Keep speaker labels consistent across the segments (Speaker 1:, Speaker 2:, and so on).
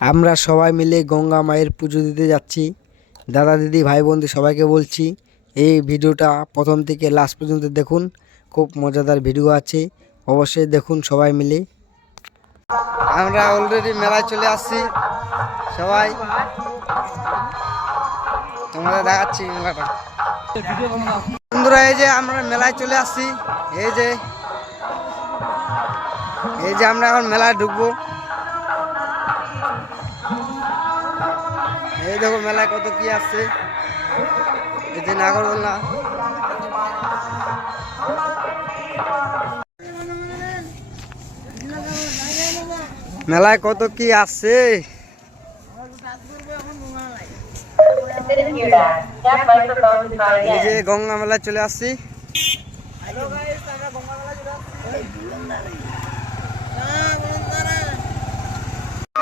Speaker 1: আমরা সবাই মিলে গঙ্গা মায়ের পুজো দিতে যাচ্ছি। দাদা, দিদি, ভাই বোনদি সবাইকে বলছি, এই ভিডিওটা প্রথম থেকে লাস্ট পর্যন্ত দেখুন। খুব মজাদার ভিডিও আছে। অবশ্যই দেখুন সবাই মিলে। আমরা অলরেডি মেলায় চলে আসছি। সবাই তোমাদের দেখাচ্ছি মেলাটা বন্ধুরা, এই যে আমরা মেলায় চলে আসছি। এই যে এই যে আমরা এখন মেলায় ঢুকবো। এই দেখো মেলায় কত কি আসছে। এই যে নাগরদোলনা। মেলায় কত কি আসছে? এই যে গঙ্গা মেলায় চলে আসছি।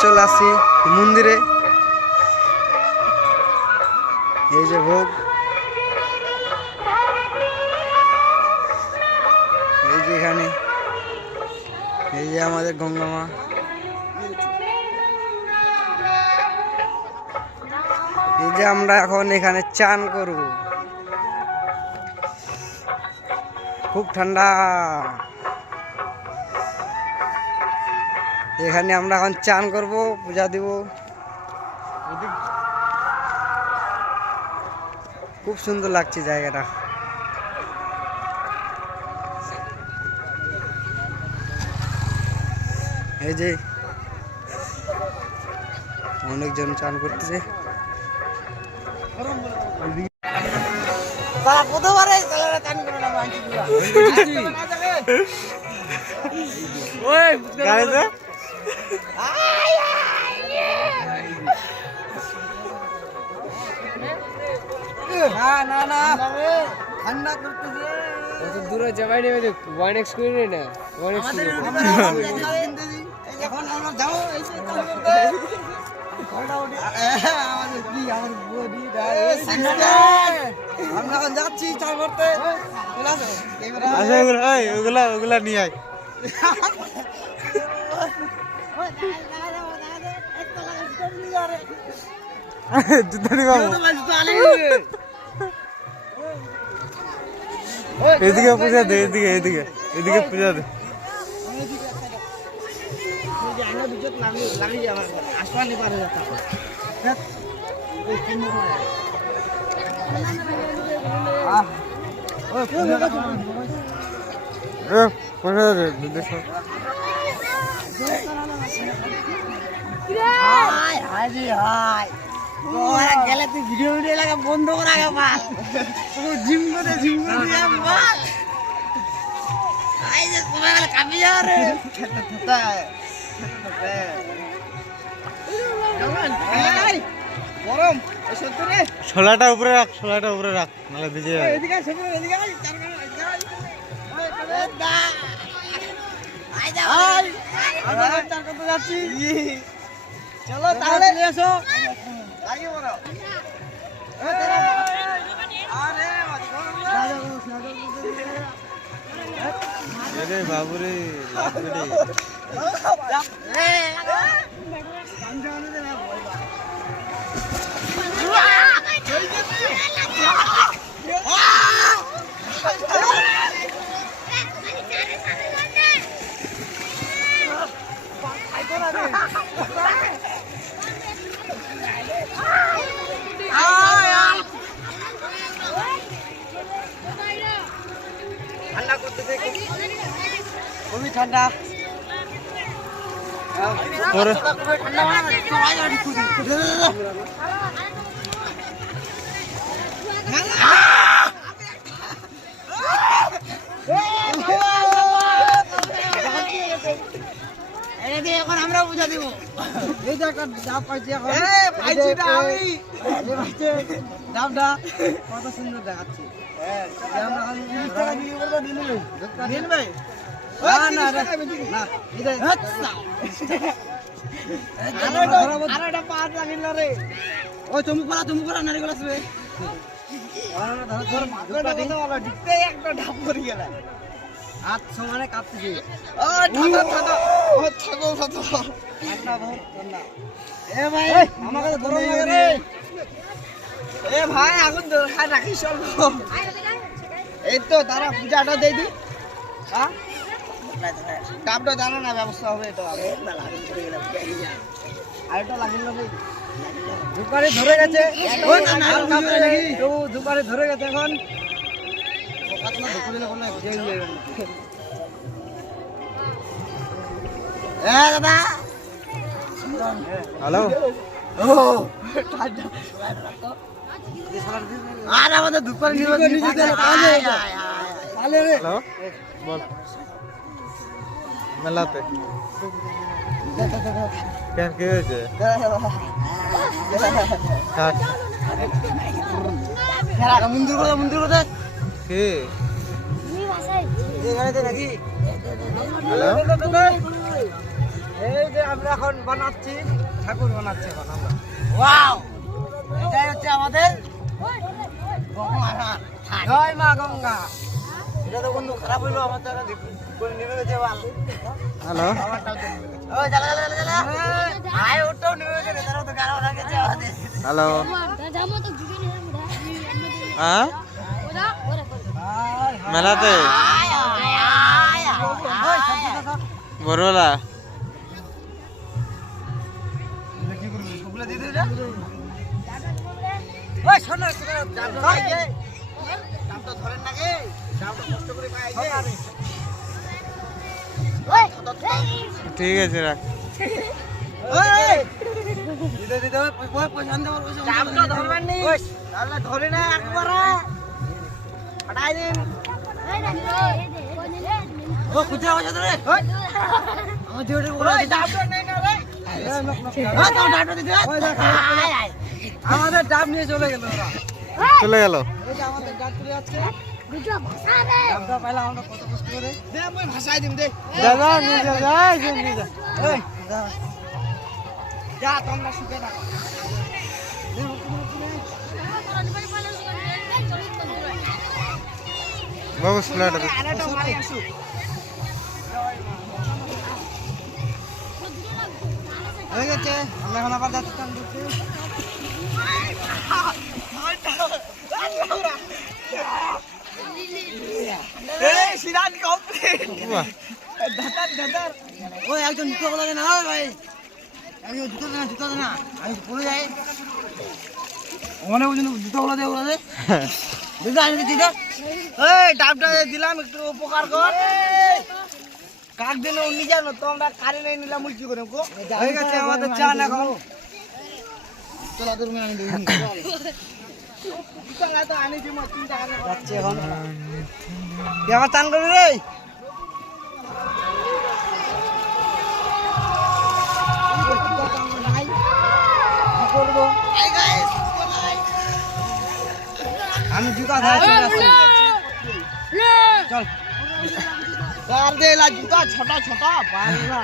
Speaker 1: চলে আসছি মন্দিরে। এই যে ভোগ। এই যে এখানে। এই যে আমাদের গঙ্গা মা। এই যে আমরা এখন এখানে চান করব। খুব ঠান্ডা। এখানে আমরা এখন চান করব, পূজা দিব। খুব সুন্দর লাগছে জায়গাটা। এই যে অনেকজন চান করতেছে। গাড়িতে না না না। ঠান্ডা করতেছে।
Speaker 2: অত দূরে যাবাই নেবে তো ওয়ান এক্স করে না ওয়ান এক্স
Speaker 1: এখন আমরা এই যাচ্ছি করতে।
Speaker 3: ওগুলো ওগুলা নিয়ে আয়। জুতো নিয়ে এদিকে পূজা দে এদিকে এদিকে এদিকে পূজা দে।
Speaker 1: গেলে তুই ভিডিও ভিডিও লাগা বন্ধ করা জিম করে
Speaker 3: ছোলাটা উপরে রাখ ছোলাটা উপরে রাখ নাহলে ভিজে যাবে
Speaker 1: চলো তাহলে এসো আরে,
Speaker 3: রে বাবুরে লাগবে রে
Speaker 1: এ, ঠান্ডা করতেছে খুবই ঠান্ডা। মানে এখন আমরা বুঝা দিব। এই জায়গা ডাব পাইছি এখন। পাইছি না আমি। ডাবটা কত সুন্দর দেখাচ্ছে। ভাই না না না না ওই চমুক করা চমুক করা নারিকেল আসবে একটা ঢাপ করে গেল
Speaker 2: হাত সমানে কাঁপতেছে এ ভাই আমাকে ধরো। না রে এ ভাই আগুন ধর হাত রাখিস এই তো তারা পূজাটা দিয়ে দি হ্যাঁ? ডাবটা জানো না ব্যবস্থা হবে এটা আর এটা লাগিল না ভাই ধরে গেছে। ওই না না দুপারে ধরে গেছে এখন। এ দাদা।
Speaker 3: হ্যালো।
Speaker 2: ও আর আমাদের দুপারে
Speaker 3: হ্যালো? বল। মেলাতে। কেন কি হয়েছে?
Speaker 2: মন্দির করে মন্দির করে
Speaker 3: কি?
Speaker 2: এই যে আমরা এখন বানাচ্ছি ঠাকুর বানাচ্ছি এখন আমরা। ওয়াও! এটাই হচ্ছে আমাদের জয় মা গঙ্গা। এটা তো বন্ধু খারাপ হইল আমার তো নেমে গেছে
Speaker 3: হ্যালো। হ্যাঁ? মেলাতে? বড়লা
Speaker 2: ওই শোন দামটা ধরেন না দামটা কষ্ট করে পাই
Speaker 3: ঠিক আছে রাখ।
Speaker 2: ধরে না একবার হটাই দিন। ও ধরে আমার জিওটি বলে না দাম দামটা আয় আয়। আমাদের ডাব নিয়ে চলে গেল ওরা।
Speaker 3: চলে গেল।
Speaker 2: এই আমাদের ডাব চলে যাচ্ছে।
Speaker 3: বাবু
Speaker 2: আসুক। হয়ে গেছে। আমরা এখন আবার যাচ্ছি ওই একজন জুতো বলা না ভাই। একজন জুতো না জুতো না। আমি পড়ে যাই। ওখানে পর্যন্ত জুতো বলা দে বলা দিদা আমি দিদা এই ডাবটা দিলাম একটু উপকার কর। কাক দিন ও নিজে না তো আমরা কারে নিলাম মুলকি করে হয়ে গেছে আমাদের চা না এখন। চল আদর আমি দিই যাচ্ছে এখন তুই আমার চান করবি রে আমি জুতা খাই চলে চল কার দে জুতা ছোটা ছোটা পারলা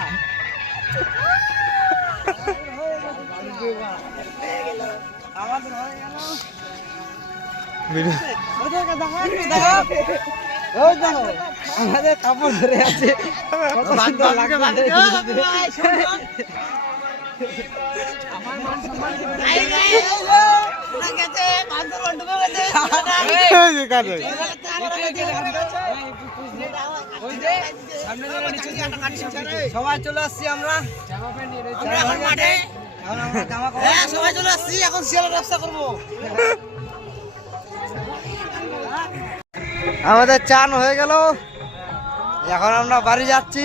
Speaker 2: আমাদের হয়ে গেল আমাদের কাপড় ধরে আছে সবাই চলে আসছি আমরা। হ্যাঁ সবাই চলে আসছি, এখন শিয়ালের করব। আমাদের চান হয়ে গেল। এখন আমরা বাড়ি যাচ্ছি।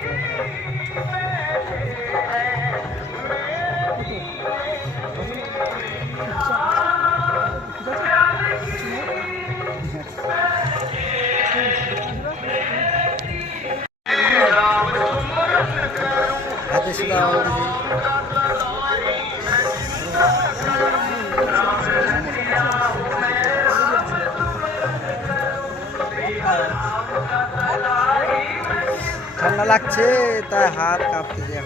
Speaker 1: ঠান্ডা লাগছে, তাই হাত কাঁপতেছে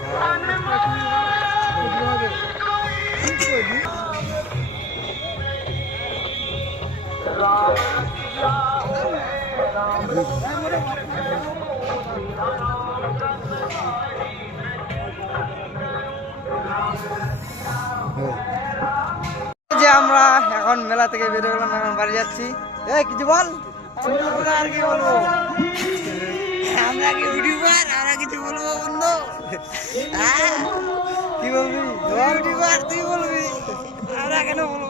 Speaker 1: যে আমরা এখন মেলা থেকে বেরোলাম এখন বাড়ি যাচ্ছি। এ কিছু বল? আর কি বলব আমরা কি ইউটিউবার আমরা কিছু বলব বন্ধু? কি বলবি ইউটিউবার তুই বলবি আমরা কেন বলব